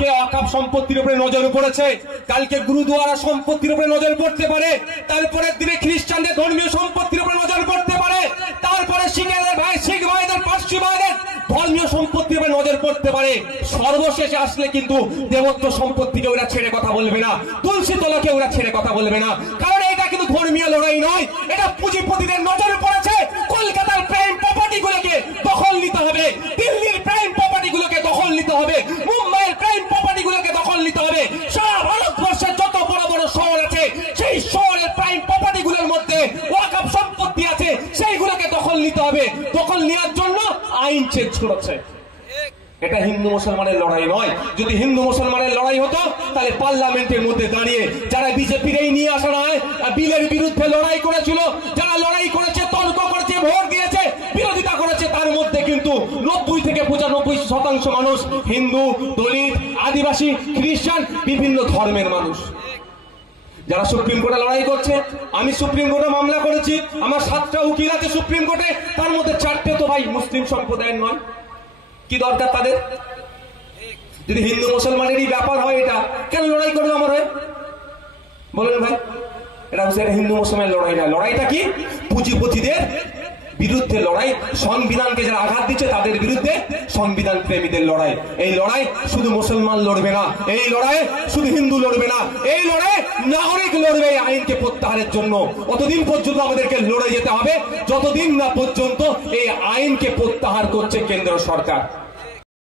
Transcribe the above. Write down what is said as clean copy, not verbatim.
আজকে ওয়াকফ সম্পত্তির উপরে নজর পড়েছে, কালকে গুরুদুয়ারা সম্পত্তির উপরে নজর পড়তে পারে, তারপরের দিনে খ্রিস্টানদের ধর্মীয় সম্পত্তির উপরে নজর পড়তে পারে, তারপরে শিখ ভাইদের পার্সি ভাইদের ধর্মীয় সম্পত্তির উপরে নজর পড়তে পারে। সর্বশেষে আসলে কিন্তু দেবত্ব সম্পত্তিকে ওরা ছেড়ে কথা বলবে না, তুলসী তলাকে ওরা ছেড়ে কথা বলবে না, কারণ এটা কিন্তু ধর্মীয় লড়াই নয়, এটা পুঁজিপতিদের নজরে পড়েছে। কলকাতার প্রাইম প্রপার্টি গুলোকে দখল নিতে হবে, দিল্লির প্রাইম প্রপার্টি গুলোকে দখল নিতে হবে, মুম্বাইয়ের প্রাইম প্রপার্টি গুলোকে দখল নিতে হবে। সারা ভারতবর্ষের যত বড় বড় শহর আছে সেই শহরের প্রাইম প্রপার্টি গুলোর মধ্যে ওয়াকফ সম্পত্তি আছে, সেইগুলোকে দখল নিতে হবে। দখল নেওয়ার জন্য আইন চেঞ্জ করেছে। এটা হিন্দু মুসলমানের লড়াই নয়। যদি হিন্দু মুসলমানের লড়াই হতো তাহলে পার্লামেন্টের মধ্যে দাঁড়িয়ে যারা বিজেপির এই নিয়ে আসা নয় বিলের বিরুদ্ধে লড়াই করেছিল, যারা লড়াই করেছে, তর্ক করেছে, ভোট দিয়েছে, বিরোধিতা করেছে, তার মধ্যে কিন্তু 90 থেকে 95% মানুষ হিন্দু, দলিত, আদিবাসী, খ্রিস্টান, বিভিন্ন ধর্মের মানুষ। যারা সুপ্রিম কোর্টে লড়াই করছে, আমি সুপ্রিম কোর্টে মামলা করেছি, আমার 7টা উকিল আছে সুপ্রিম কোর্টে, তার মধ্যে 4টে তো ভাই মুসলিম সম্প্রদায়ের নয়। কি দরকার তাদের? যদি হিন্দু মুসলমানেরই ব্যাপার হয় এটা কেন লড়াই করবে আমার হয়ে? বলেন ভাই, এটা হিন্দু মুসলমানের লড়াই না। লড়াইটা কি? পুঁজিপতিদের বিরুদ্ধে লড়াই, সংবিধানকে যারা আঘাত দিচ্ছে তাদের বিরুদ্ধে সংবিধান প্রেমীদের লড়াই। এই লড়াই শুধু মুসলমান লড়বে না, এই লড়াই শুধু হিন্দু লড়বে না, এই লড়াই নাগরিক লড়বে এই আইনকে প্রত্যাহারের জন্য। অতদিন পর্যন্ত আমাদেরকে লড়ে যেতে হবে যতদিন না পর্যন্ত এই আইনকে প্রত্যাহার করছে কেন্দ্র সরকার।